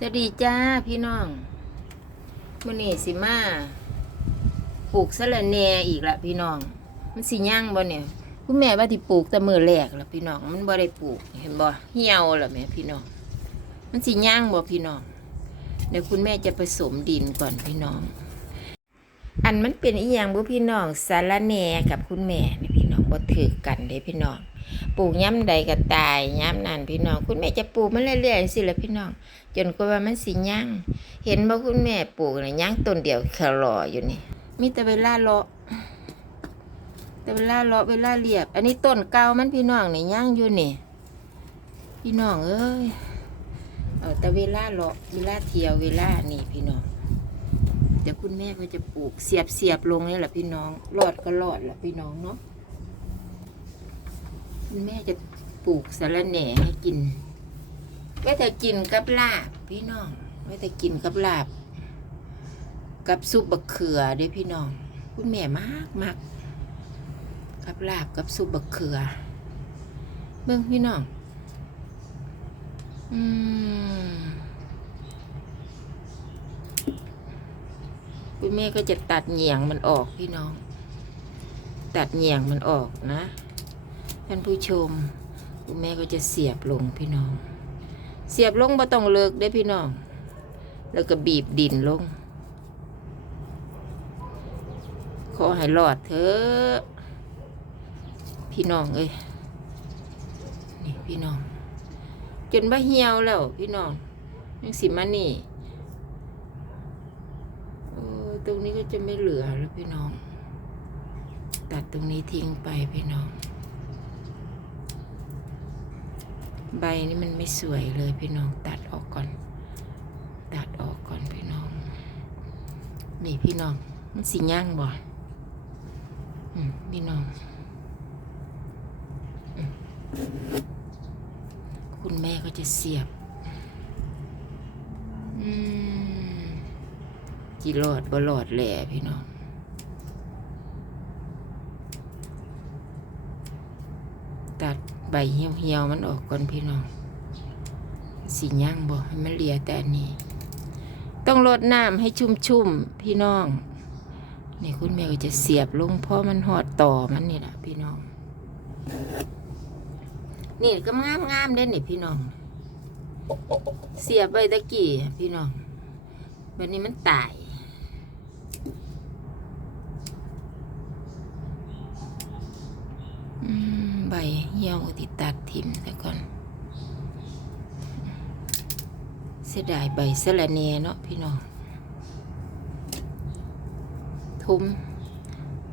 สวัสดีจ้าพี่น้องมื่อนี้สิมาปลูกสะระแหน่อีกละพี่น้อง มันสิย่างบ่เนี่ยคุณแม่ว่าที่ปลูกแต่มือแรกละพี่น้อง มันบ่ได้ปลูกเห็นบ่เหี่ยวละแม่พี่น้อง มันสิย่างบ่พี่น้องเดี๋ยวคุณแม่จะผสมดินก่อนพี่น้อง อันมันเป็นอีหยังบ่พี่น้องสาระแหน่กับคุณแม่นี่พี่น้องบ่ถือกันเด้พี่น้อง ปลูกย้ำใดก็ตายย้ำนั่นพี่น้อง คุณแม่จะปลูกมันเรื่อยๆสิละพี่น้อง จนกว่ามันสิย่างเห็นบ่คุณแม่ปลูกน่ะย่างต้นเดียวแค่รออยู่นี่ มีแต่เวลาเลาะแต่เวลาเลาะเวลาเรียบ อันนี้ต้นเก่ามันพี่น้องนี่ย่างอยู่นี่ พี่น้องเอ้ยเอาแต่เวลาเลาะเวลาเที่ยวเวลานี่พี่น้องเดี๋ยวคุณแม่ก็จะปลูกเสียบเสียบลงนี่แหละพี่น้องรอดก็รอดแหละพี่น้องเนาะ คุณแม่จะปลูกสะระแหน่ให้กินไว้แต่กินกับลาบ พี่น้องไว้แต่กินกับลาบ กับซุปบะเขือเด้อพี่น้อง คุณแม่มากมากกับลาบกับซุปบะเขือ เบิ่งพี่น้อง อืมคุณแม่ก็จะตัดเหงี่ยงมันออกพี่น้อง ตัดเหงี่ยงมันออกนะ ท่านผู้ชมคุณแม่ก็จะเสียบลงพี่น้อง เสียบลงบ่ต้องเลิกได้พี่น้อง แล้วก็บีบดินลง ขอให้รอดเถอะพี่น้องเอ้ยนี่พี่น้อง จนบ่เหี่ยวแล้วพี่น้องยังสิมานี่โอ้ตรงนี้ก็จะไม่เหลือแล้วพี่น้อง ตัดตรงนี้ทิ้งไปพี่น้อง ใบนี่มันไม่สวยเลยพี่น้องตัดออกก่อน ตัดออกก่อนพี่น้อง นี่พี่น้องมันสีย่างบ่พี่น้อง คุณแม่ก็จะเสียบอืมจีรอดบ่รอดแหล่พี่น้อง ตัดใบเหี่ยวๆมันออกก่อนพี่น้องสีย่างบอกให้มันเลียแต่อันนี้ ต้องรดน้ำให้ชุ่มๆพี่น้องนี่คุณแม่ก็จะเสียบลงเพราะมันหอดต่อมันนี่แหละพี่น้อง นี่ก็งามงามๆเด้นี่พี่น้อง เสียบใบตะกี้พี่น้องวันนี้มันตายอืม ใบเหี่ยวก็ติตัดทิมแต่ก่อน เสียดายใบสะระเนเนาะพี่น้องทุม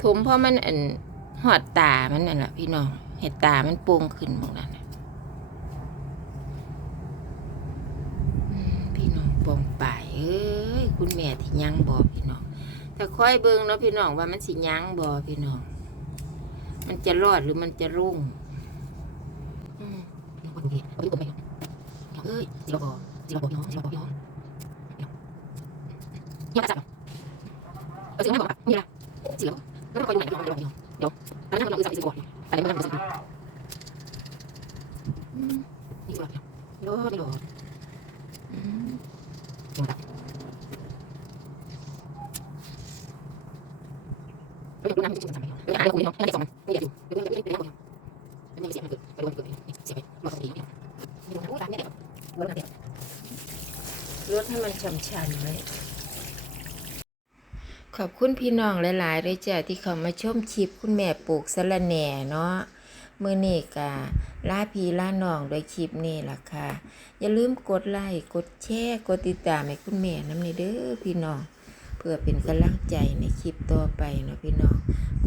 ทุมเพราะมันอันหอดตามันนั่นแหละพี่น้องเห็ดตามันโป่งขึ้นหมดนั่นน่ะพี่น้องปองป่ายเอ้ยคุณแม่ที่ยั้งบอพี่น้องถ้าค่อยเบิ่งเนาะพี่น้องว่ามันสิยั้งบอพี่น้อง มันจะรอดหรือมันจะรุ่งอืมเดี๋ยวคนดีเอาไปกดไปเอ้ยสิบอสิบอพี่น้องสิบอพี่น้องเงียบจังเออสิบไม่บอกนี่ละสิบแล้วก็คอยดูไหนพี่น้องพี่น้องเดี๋ยวตอนนั้นเราคือสามสิบกว่าแต่ไม่มันรู้สึกนี่ก็รอดไม่รอดอืมจังหวะเราอยากดูน้ำจริงๆทำไมเราอยากหาคนเนาะให้ได้สองนี่อยากอยู่เดี๋ยวเดี๋ยวเดี๋ยวเดี๋ยวเดี๋ยวไม่เสียมันเกิดไปดูมันเกิดเสียไปรอสองทีเนี่ยนี่ดูตามเนี่ยเดี๋ยวรถเดี๋ยวรถให้มันชันๆไว้ขอบคุณพี่น้องหลายๆเลยจ้ะที่เขามาชมคลิปคุณแม่ปลูกสะระแหน่เนาะมือนี่กะล่าพีล่าน้องโดยคลิปนี้ล่ะค่ะ อย่าลืมกดไลค์กดแชร์กดติดตามให้คุณแม่น้ำในเด้อพี่น้อง พื่อเป็นกำลังใจในคลิปต่อไปเนาะพี่น้อง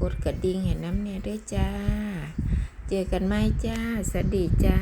กดกระดิ่งให้น้ำเนี่ยด้วยจ้า เจอกันไหมจ้า สวัสดีจ้า